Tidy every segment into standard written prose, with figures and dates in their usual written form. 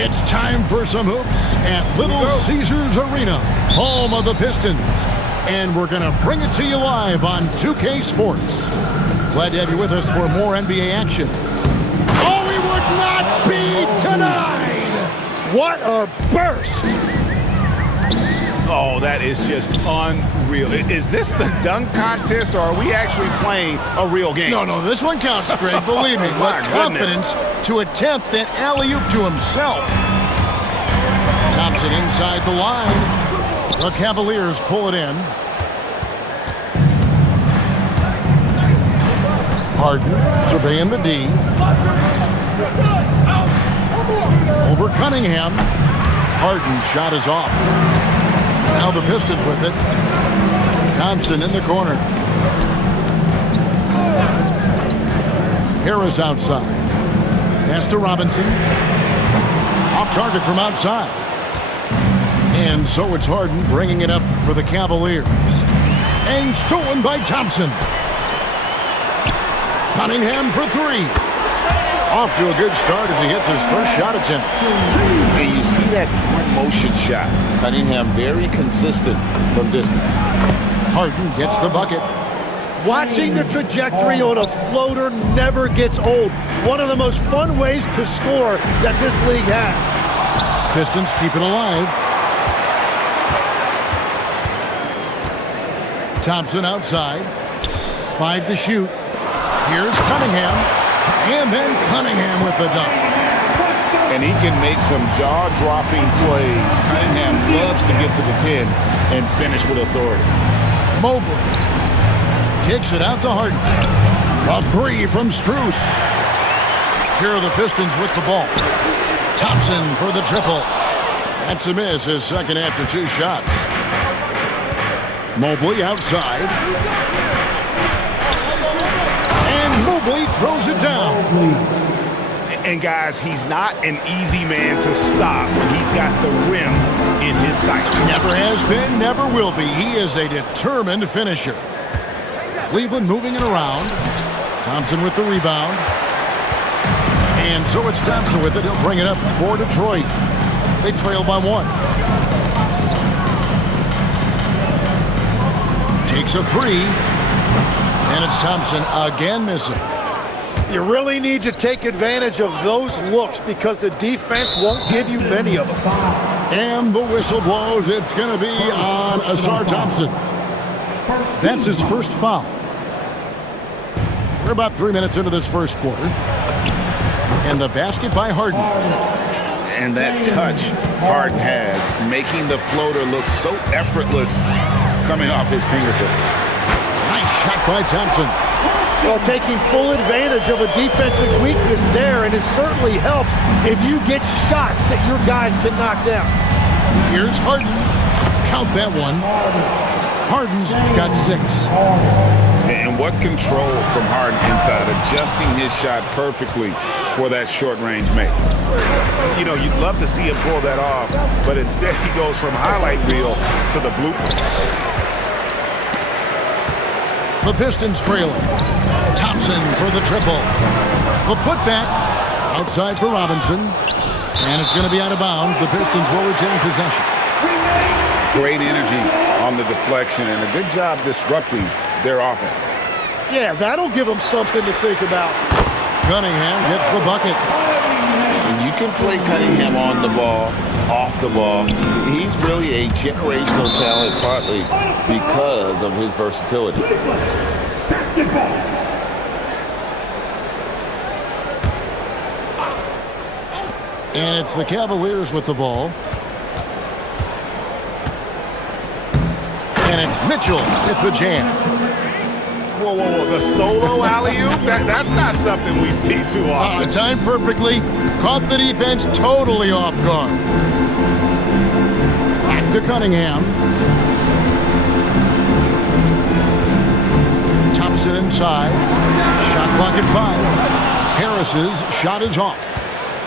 It's time for some hoops at Little Caesars Arena, home of the Pistons. And we're going to bring it to you live on 2K Sports. Glad to have you with us for more NBA action. Oh, we would not be denied! What a burst! Oh, that is just unreal. Is this the dunk contest, or are we actually playing a real game? No, this one counts, Greg. Believe me. My With confidence to attempt that alley-oop to himself. Thompson inside the line. The Cavaliers pull it in. Harden surveying the D. Over Cunningham. Harden's shot is off. Now the Pistons with it. Thompson in the corner. Harris outside. Pass to Robinson. Off target from outside. And so it's Harden bringing it up for the Cavaliers. And stolen by Thompson. Cunningham for three. Off to a good start as he hits his first shot attempt. And you see that one-motion shot. Cunningham very consistent from distance. Harden gets the bucket. Watching the trajectory on a floater never gets old. One of the most fun ways to score that this league has. Pistons keep it alive. Thompson outside. 5 to shoot. Here's Cunningham. And then Cunningham with the dunk. And he can make some jaw-dropping plays. Cunningham loves to get to the 10 and finish with authority. Mobley kicks it out to Harden. A three from Strus. Here are the Pistons with the ball. Thompson for the triple. That's a miss, his second after 2 shots. Mobley outside. And Mobley throws it down. And guys, he's not an easy man to stop when he's got the rim in his sight. Never has been, never will be. He is a determined finisher. Cleveland moving it around. Thompson with the rebound. And so it's Thompson with it. He'll bring it up for Detroit. They trail by 1. Takes a 3. And it's Thompson again missing. You really need to take advantage of those looks because the defense won't give you many of them. And the whistle blows. It's going to be on Ausar Thompson. That's his first foul. We're about 3 minutes into this first quarter. And the basket by Harden. And that touch Harden has, making the floater look so effortless coming off his fingertip. Nice shot by Thompson. Well, taking full advantage of a defensive weakness there, and it certainly helps if you get shots that your guys can knock down. Here's Harden. Count that one. Harden's got 6. And what control from Harden inside, adjusting his shot perfectly for that short-range make. You know, you'd love to see him pull that off, but instead he goes from highlight reel to the blooper. The Pistons trailing. Thompson for the triple. The putback outside for Robinson. And it's going to be out of bounds. The Pistons will retain possession. Great energy on the deflection and a good job disrupting their offense. Yeah, that'll give them something to think about. Cunningham gets the bucket. And you can play Cunningham on the ball, off the ball. He's really a generational talent, partly because of his versatility. And it's the Cavaliers with the ball. And it's Mitchell with the jam. Whoa, the solo alley-oop? That's not something we see too often. Timed perfectly. Caught the defense totally off guard. Back to Cunningham. Thompson inside. Shot clock at 5. Harris's shot is off.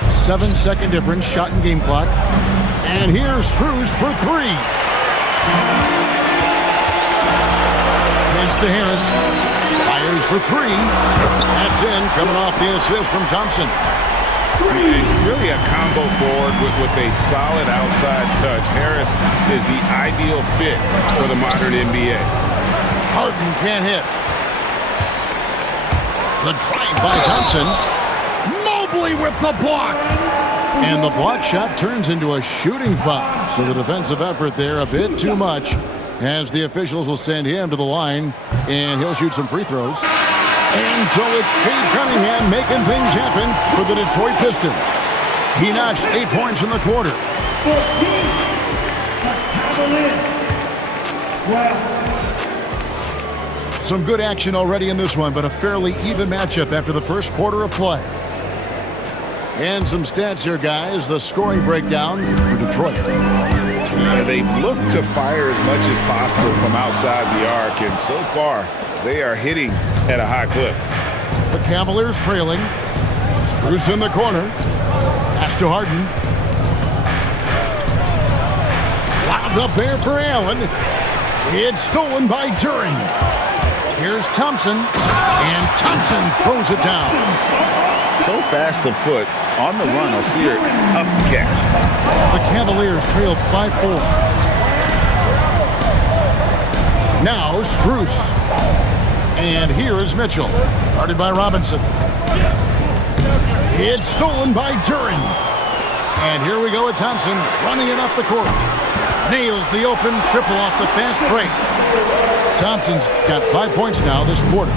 7-second difference, shot and game clock. And here's Strus for 3. Pass to Harris. Fires for 3. That's in, coming off the assist from Thompson. Really a combo forward with a solid outside touch. Harris is the ideal fit for the modern NBA. Harden can't hit. The drive by Thompson. Mobley with the block. And the block shot turns into a shooting foul. So the defensive effort there a bit too much, as the officials will send him to the line, and he'll shoot some free throws. And so it's Cade Cunningham making things happen for the Detroit Pistons. He notched 8 points in the quarter. Some good action already in this one, but a fairly even matchup after the first quarter of play. And some stats here, guys. The scoring breakdown for Detroit. They've looked to fire as much as possible from outside the arc, and so far they are hitting at a high clip. The Cavaliers trailing. Bruce in the corner. Pass to Harden. Lobbed up there for Allen. It's stolen by Duren. Here's Thompson. And Thompson throws it down. So fast of foot. On the run, I'll see her tough to catch. The Cavaliers trail by 4. Now Strus. And here is Mitchell. Guarded by Robinson. It's stolen by Duren. And here we go with Thompson running it up the court. Nails the open triple off the fast break. Thompson's got 5 points now this quarter.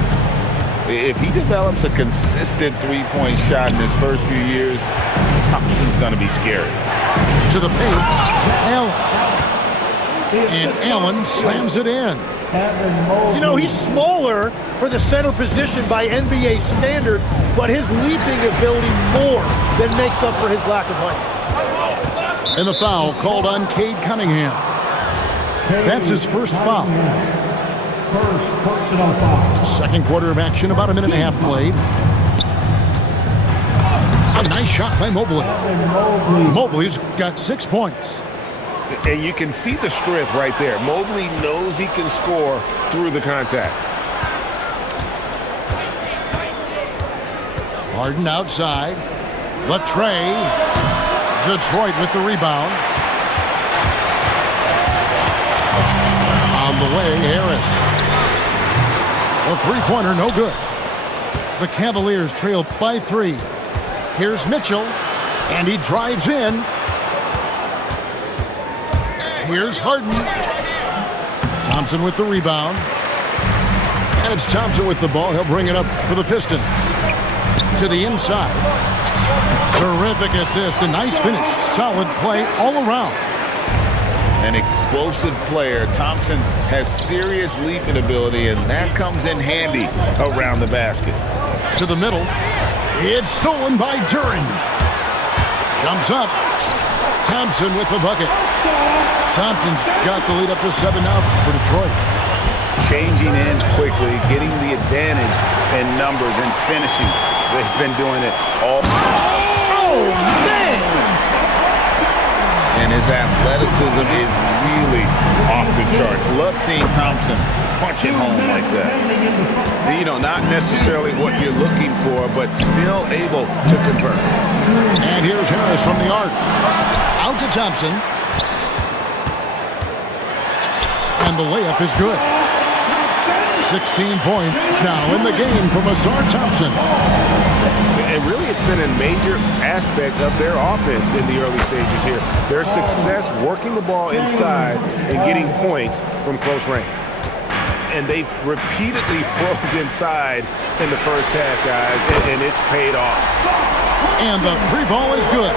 If he develops a consistent three-point shot in his first few years, Thompson's going to be scary. To the paint, Allen. And Allen slams it in. You know, he's smaller for the center position by NBA standards, but his leaping ability more than makes up for his lack of height. And the foul called on Cade Cunningham. That's his first foul. First personal foul. Second quarter of action, about a minute and a half played. A nice shot by Mobley. Mobley's got 6 points. And you can see the strength right there. Mobley knows he can score through the contact. Harden outside. The tray. Detroit with the rebound. On the way, Harris. A three-pointer, no good. The Cavaliers trail by 3. Here's Mitchell, and he drives in. Here's Harden. Thompson with the rebound. And it's Thompson with the ball. He'll bring it up for the Pistons. To the inside. Terrific assist, a nice finish. Solid play all around. An explosive player. Thompson has serious leaping ability, and that comes in handy around the basket. To the middle. It's stolen by Duren. Jumps up. Thompson with the bucket. Thompson's got the lead up to 7 now for Detroit. Changing ends quickly, getting the advantage in numbers and finishing. They've been doing it all. Oh, man! And his athleticism is really off the charts. Love seeing Thompson punch it home like that. You know, not necessarily what you're looking for, but still able to convert. And here's Harris from the arc. Out to Thompson. And the layup is good. 16 points now in the game for Ausar Thompson. And really, it's been a major aspect of their offense in the early stages here. Their success working the ball inside and getting points from close range. And they've repeatedly probed inside in the first half, guys, and it's paid off. And the free ball is good.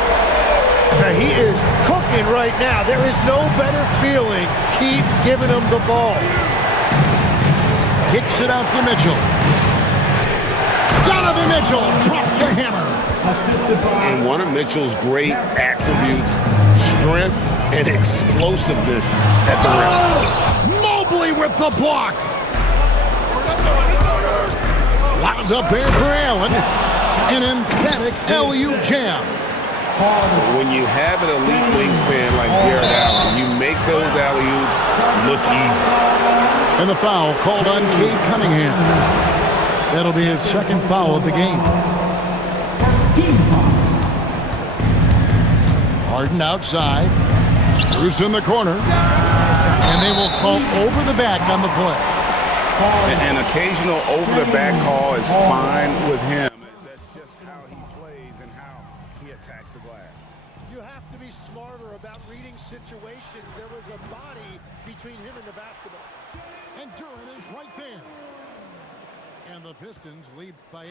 Now, he is cooking right now. There is no better feeling. Keep giving him the ball. Kicks it out to Mitchell. Donovan Mitchell drops the hammer. And one of Mitchell's great attributes, strength and explosiveness at the rim. Mobley with the block. Wound up there for Allen. An emphatic LU jam. When you have an elite wingspan like Jared Allen, you make those alley-oops look easy. And the foul called on Cade Cunningham. That'll be his second foul of the game. Harden outside. Strus in the corner. And they will call over the back on the play. An occasional over-the-back call is fine with him. That's just how he plays and how he attacks the glass. You have to be smarter about reading situations. There was a body between him and the basketball. And Duren is right there. And the Pistons lead by 8.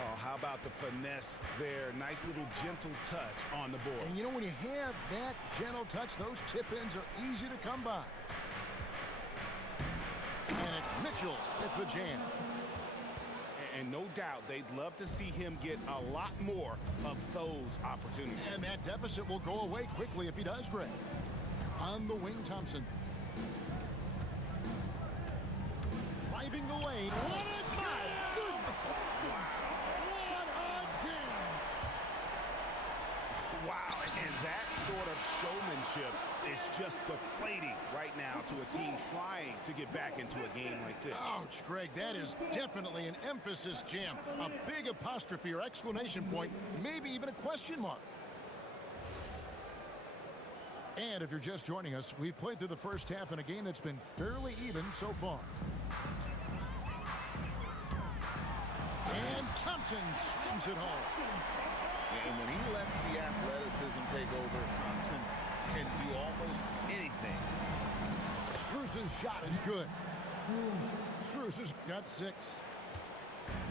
Oh, how about the finesse there? Nice little gentle touch on the board. And you know, when you have that gentle touch, those tip-ins are easy to come by. And it's Mitchell at the jam. And no doubt they'd love to see him get a lot more of those opportunities. And that deficit will go away quickly if he does, Greg. On the wing, Thompson. Driving the lane. What a jam! What a jam! Wow, and that sort of showmanship is just deflating right now to a team trying to get back into a game like this. Ouch, Greg, that is definitely an emphasis jam. A big apostrophe or exclamation point, maybe even a question mark. And if you're just joining us, we've played through the first half in a game that's been fairly even so far. And Thompson slams it home. And when he lets the athleticism take over, Thompson can do almost anything. Strus's shot is good. Strus has got 6.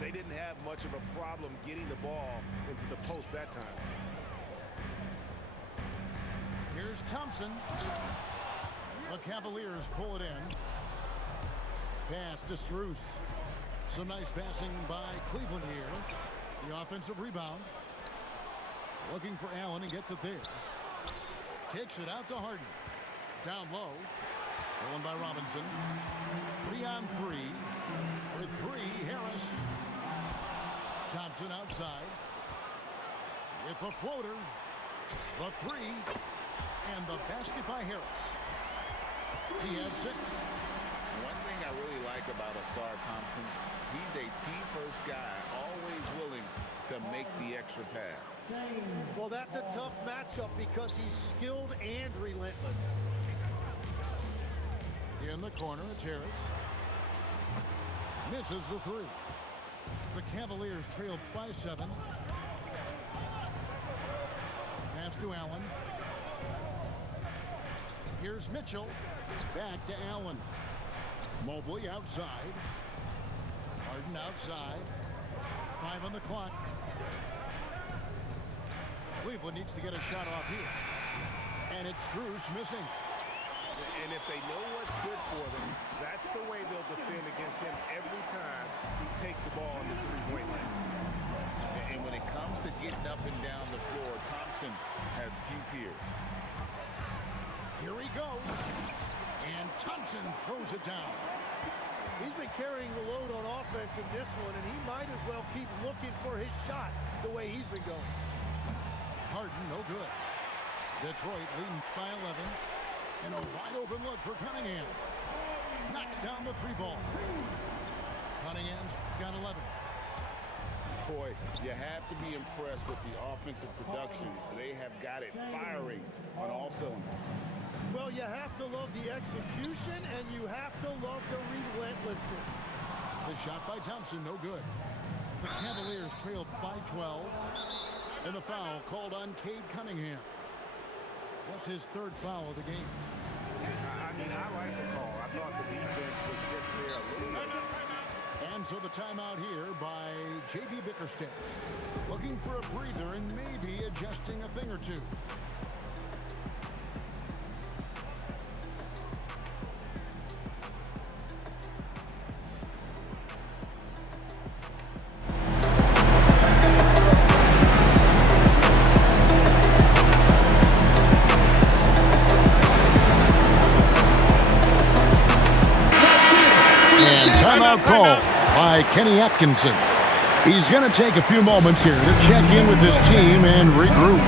They didn't have much of a problem getting the ball into the post that time. Here's Thompson. The Cavaliers pull it in. Pass to Strus. Some nice passing by Cleveland here. The offensive rebound. Looking for Allen and gets it there. Kicks it out to Harden. Down low. Stolen by Robinson. 3-on-3. With 3, Harris. Thompson outside. With the floater. The 3. And the basket by Harris. He has 6. One thing I really like about Ausar Thompson, he's a team-first guy, always willing to make the extra pass. Well, that's a tough matchup because he's skilled and relentless. In the corner, it's Harris. Misses the 3. The Cavaliers trail by 7. Pass to Allen. Here's Mitchell. Back to Allen. Mobley outside. Harden outside. 5 on the clock. Cleveland needs to get a shot off here. And it's Strus missing. And if they know what's good for them, that's the way they'll defend against him every time he takes the ball in the three-point line. And when it comes to getting up and down the floor, Thompson has few peers. Here he goes. And Thompson throws it down. He's been carrying the load on offense in this one, and he might as well keep looking for his shot the way he's been going. Harden, no good. Detroit leading by 11. And a wide open look for Cunningham. Knocks down the 3-ball. Cunningham's got 11. Boy, you have to be impressed with the offensive production. They have got it firing on all cylinders. Well, you have to love the execution, and you have to love the relentlessness. The shot by Thompson, no good. The Cavaliers trail by 12. And the foul called on Cade Cunningham. That's his 3rd foul of the game. I mean, I like the call. I thought the defense was just there a little late. And so the timeout here by J.B. Bickerstaff. Looking for a breather and maybe adjusting a thing or two. Timeout call by Kenny Atkinson. He's going to take a few moments here to check in with his team and regroup.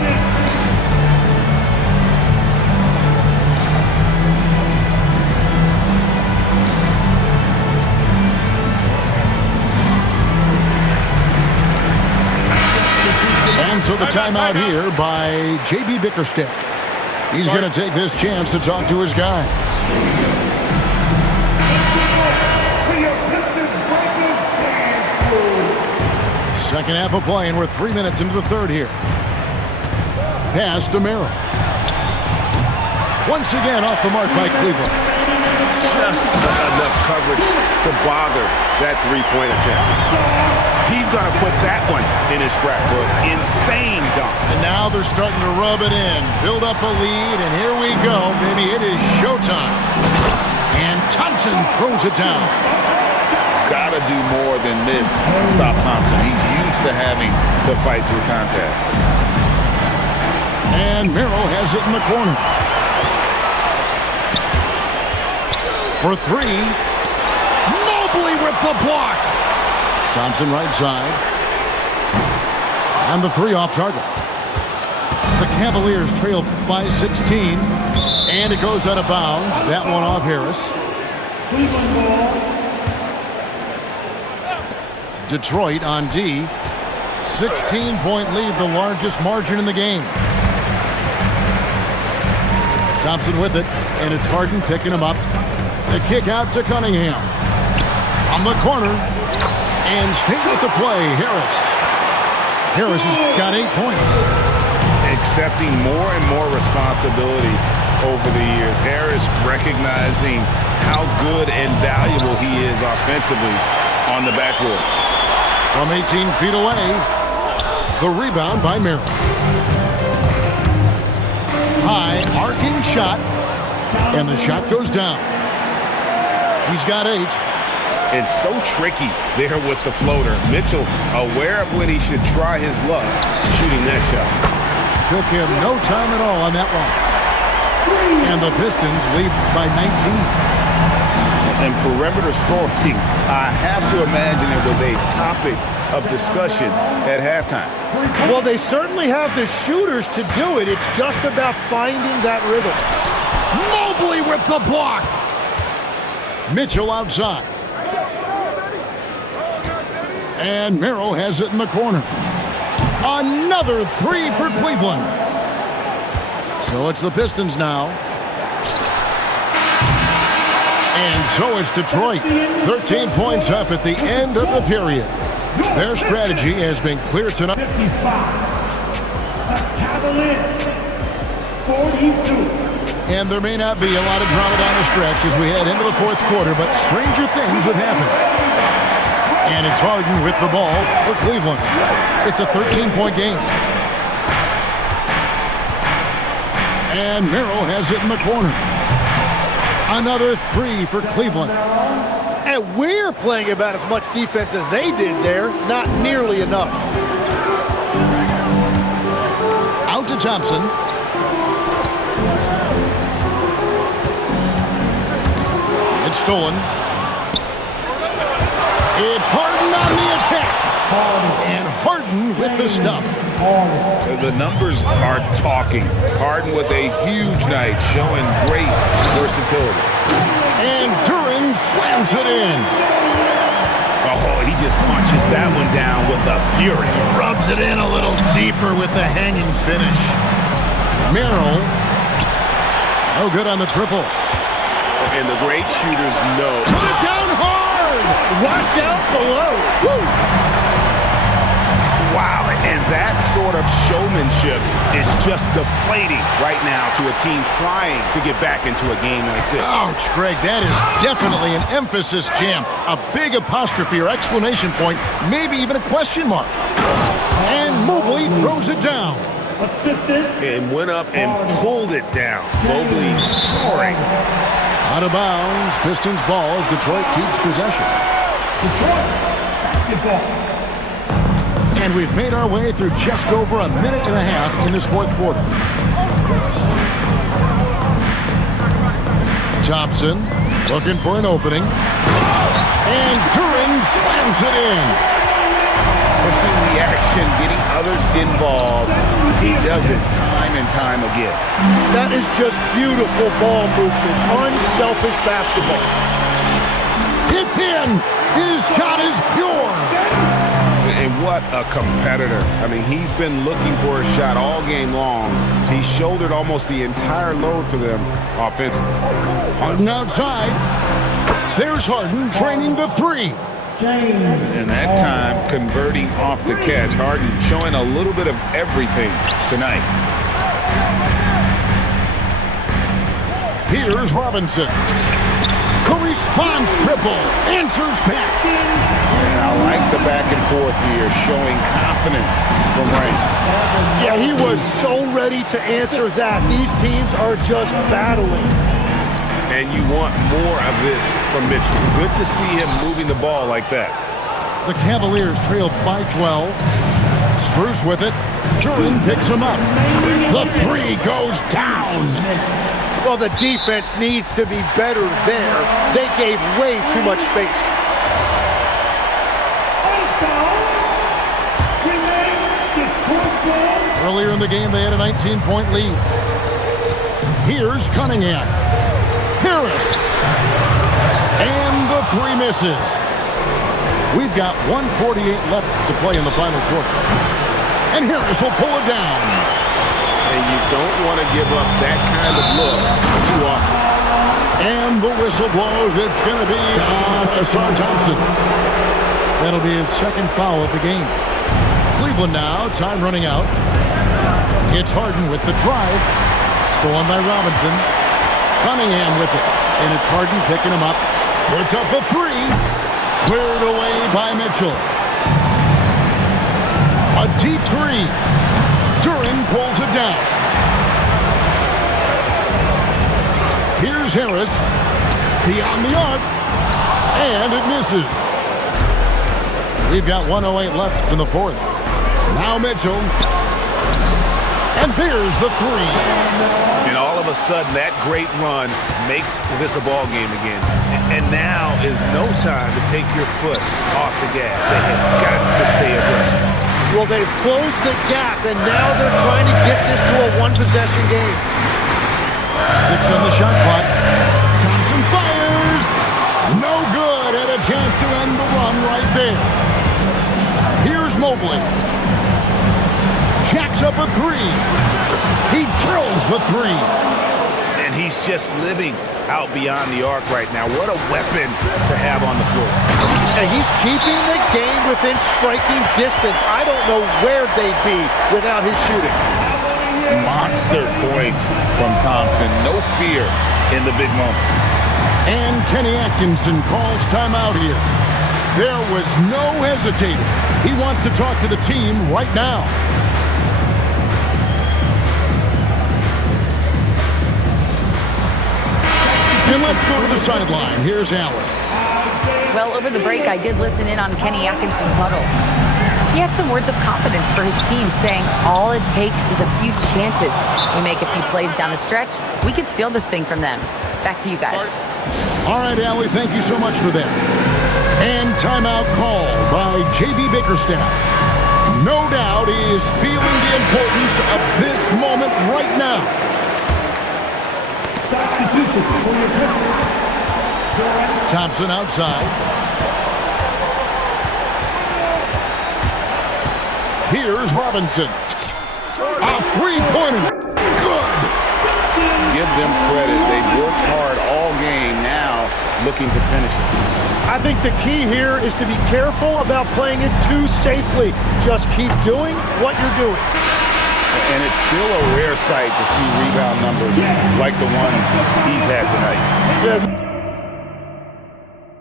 And so the timeout here by J.B. Bickerstaff. He's going to take this chance to talk to his guys. Second half of play, and we're 3 minutes into the third here. Pass to Merrill. Once again off the mark by Cleveland. Just enough coverage to bother that three-point attempt. He's going to put that one in his scrapbook. Insane dunk. And now they're starting to rub it in. Build up a lead, and here we go, baby. It is showtime. And Thompson throws it down. Got to do more than this to stop Thompson. He's used to having to fight through contact. And Merrill has it in the corner. For three. Mobley with the block. Thompson right side. And the three off target. The Cavaliers trail by 16. And it goes out of bounds. That one off Harris. Detroit on D. 16-point lead, the largest margin in the game. Thompson with it, and it's Harden picking him up. The kick out to Cunningham. On the corner, and staying with the play, Harris. Harris has got 8 points. Accepting more and more responsibility over the years. Harris recognizing how good and valuable he is offensively on the backboard. From 18 feet away, the rebound by Merrill. High, arcing shot, and the shot goes down. He's got 8. It's so tricky there with the floater. Mitchell aware of when he should try his luck shooting that shot. Took him no time at all on that one. And the Pistons lead by 19. And perimeter scoring, I have to imagine it was a topic of discussion at halftime. Well, they certainly have the shooters to do it. It's just about finding that rhythm. Mobley with the block. Mitchell outside. And Merrill has it in the corner. Another three for Cleveland. So it's the Pistons now. And so it's Detroit. 13 points up at the end of the period. Their strategy has been clear tonight. 55. Cavaliers, 42. And there may not be a lot of drama down the stretch as we head into the fourth quarter, but stranger things have happened. And it's Harden with the ball for Cleveland. It's a 13-point game. And Merrill has it in the corner. Another three for Cleveland. And we're playing about as much defense as they did there. Not nearly enough. Out to Thompson. It's stolen. It's Harden on the attack. And Harden with the stuff. The numbers are talking. Harden with a huge night, showing great versatility. And Duren slams it in. Oh, he just punches that one down with a fury. Rubs it in a little deeper with the hanging finish. Merrill. No good on the triple. And the great shooters know. Put it down hard. Watch out below. Woo. Wow, and that sort of showmanship is just deflating right now to a team trying to get back into a game like this. Ouch, Greg, that is definitely an emphasis jam. A big apostrophe or exclamation point, maybe even a question mark. And Mobley throws it down. Assisted. And went up and pulled it down. Mobley soaring. Out of bounds, Pistons ball as Detroit keeps possession. Detroit basketball. And we've made our way through just over a minute and a half in this fourth quarter. Thompson looking for an opening. And Duren slams it in. We're seeing the action, getting others involved. He does it time and time again. That is just beautiful ball movement. Unselfish basketball. It's in. His shot is pure. And what a competitor. I mean, he's been looking for a shot all game long. He shouldered almost the entire load for them offensively. Harden outside. There's Harden training the three. And that time, converting off the catch. Harden showing a little bit of everything tonight. Here's Robinson. Corresponds triple. Answers back. And I like the back and forth here, showing confidence from Ray. Yeah, he was so ready to answer that. These teams are just battling. And you want more of this from Mitchell. Good to see him moving the ball like that. The Cavaliers trail by 12. Spurs with it. Jordan picks him up. The three goes down. Well, the defense needs to be better there. They gave way too much space. Earlier in the game, they had a 19-point lead. Here's Cunningham. Harris. And the three misses. We've got 1:48 left to play in the final quarter. And Harris will pull it down. And you don't want to give up that kind of look too often. And the whistle blows. It's going to be on Ausar Thompson. That'll be his second foul of the game. Cleveland now, time running out. It's Harden with the drive. Stolen by Robinson. Cunningham with it. And it's Harden picking him up. Puts up a three. Cleared away by Mitchell. A deep three. Duren pulls it down. Here's Harris. Beyond the arc. And it misses. We've got 1:08 left in the fourth. Now Mitchell. And there's the three. And all of a sudden, that great run makes this a ball game again. And now is no time to take your foot off the gas. They have got to stay aggressive. Well, they've closed the gap, and now they're trying to get this to a one-possession game. 6 on the shot clock. Thompson fires. No good. Had a chance to end the run right there. Here's Mobley. Jacks up a three. He drills the three. And he's just living out beyond the arc right now. What a weapon to have on the floor. And he's keeping the game within striking distance. I don't know where they'd be without his shooting. Monster points from Thompson. No fear in the big moment. And Kenny Atkinson calls timeout here. There was no hesitating. He wants to talk to the team right now. And let's go to the sideline. Here's Allen. Well, over the break, I did listen in on Kenny Atkinson's huddle. He had some words of confidence for his team, saying all it takes is a few chances. We make a few plays down the stretch, we could steal this thing from them. Back to you guys. All right, Allie, thank you so much for that. And timeout called by J.B. Bickerstaff. No doubt he is feeling the importance of this moment right now. Substitution for your Pistons. Thompson outside. Here's Robinson. A three-pointer. Good. Give them credit. They've worked hard all game, now looking to finish it. I think the key here is to be careful about playing it too safely. Just keep doing what you're doing. And it's still a rare sight to see rebound numbers like the ones he's had tonight. Yeah.